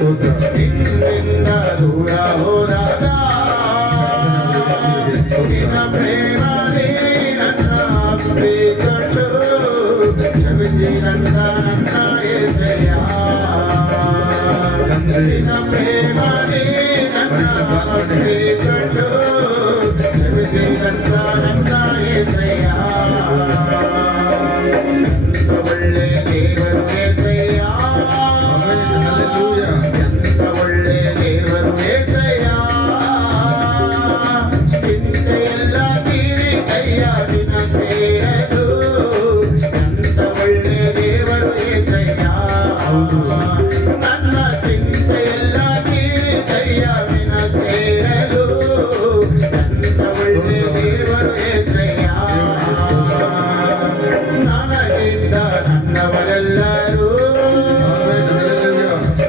ನಿನ್ನಿಂದ ದೂರ ಹೋದಾಗ ನಿನ್ನ ಪ್ರೇಮನೇ ನನ್ನ ಬೇಕಂಡು ಕ್ಷಮಿಸಿ ನನ್ನ ಏಸಯ್ಯ ನಿನ್ನ ಪ್ರೇಮನೇ ನನ್ನ ಬೇಕಂಡು ಕ್ಷಮಿಸಿ ನನ್ನ ಏಸಯ್ಯ ಎಂತ ಒಳ್ಳೆ ದೇವರು ಏಸಯ್ಯ ಎಂತ ಒಳ್ಳೆ ದೇವರು ಏಸಯ್ಯ ಚಿಂತೆಯೆಲ್ಲ ತೀರಿ ಕೈಯ ದಿನ ಸೇರದು ಎಂತ ಒಳ್ಳೆ ದೇವರು ಏಸಯ್ಯ ನನ್ನ ಚಿಂತೆಯೆಲ್ಲ ತೀರಿ ಕೈಯ ದಿನ ಸೇರಲು ಎಂತ ಒಳ್ಳೆ ದೇವರು ಏಸಯ್ಯ ನನಗಿಂದ ನನ್ನವರೆಲ್ಲರೂ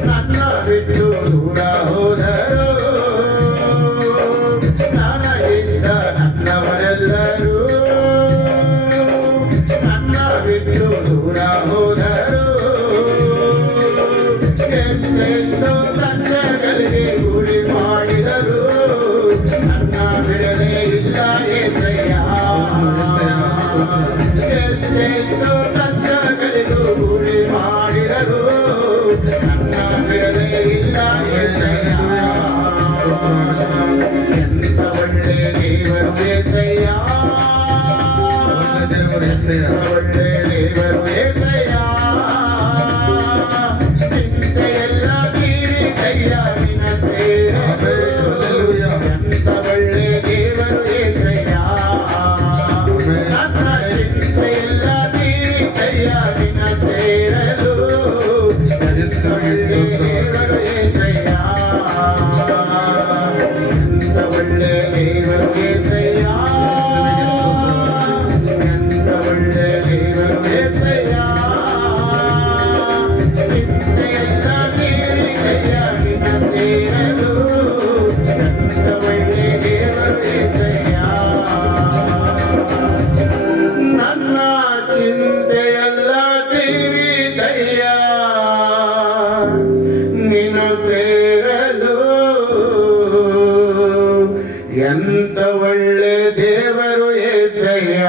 ನನ್ನ ಬಿಟ್ಟು ದೂರ ಹೋದರು ನನಗಿಂದ ನನ್ನವರೆಲ್ಲರೂ ನನ್ನ ಬಿಟ್ಟು ದೂರ ಹೋದರು ಎಷ್ಟೆಷ್ಟೋ ಕಷ್ಟಗಳಿಗೆ ಗುರಿ ಮಾಡಿದರು ನನ್ನ ಬಿಡಲೇ ಇಲ್ಲ ಏಸಯ್ಯ ಎಷ್ಟೆಷ್ಟೋ ಕಷ್ಟಗಳಿಗೂ ಗುರಿ ಮಾಡಿದರು ನನ್ನ ಬಿಡಲೇ ಇಲ್ಲ ಏಸಯ್ಯ ಎಂತ ಒಳ್ಳೆ ದೇವರು ಏಸಯ್ಯ ಒಳ್ಳೆ ದೇವರು ಏಸಯ್ಯ ಚಿಂತೆಯೆಲ್ಲ ತೀರಿ ಕೈಯ ದಿನ ಸೇರಲು ಎಂತ ಒಳ್ಳೆ ದೇವರು ಏಸಯ್ಯ ನನ್ನ ಚಿಂತೆಯೆಲ್ಲ ತೀರಿ ಕೈಯ ದಿನ ಸೇರಲು ದೇವರು ಏಸಯ್ಯ ಎಂತ ಒಳ್ಳೆ ದೇವರು ಏಸಯ್ಯ ಎಂತ ಒಳ್ಳೆ ದೇವರು ಏಸಯ್ಯ ಚಿಂತೆಯೆಲ್ಲ ತೀರಿ ಕೈಯ ದಿನ ಸೇರಲು ಎಂತ ಒಳ್ಳೆ ದೇವರು ಏಸಯ್ಯ ನನ್ನ ಚಿಂತೆಯೆಲ್ಲ ತೀರಿದಯ್ಯ ನಿನ ಸೇರಲು ಎಂತ ಒಳ್ಳೆ ದೇವರು ಏಸಯ್ಯ.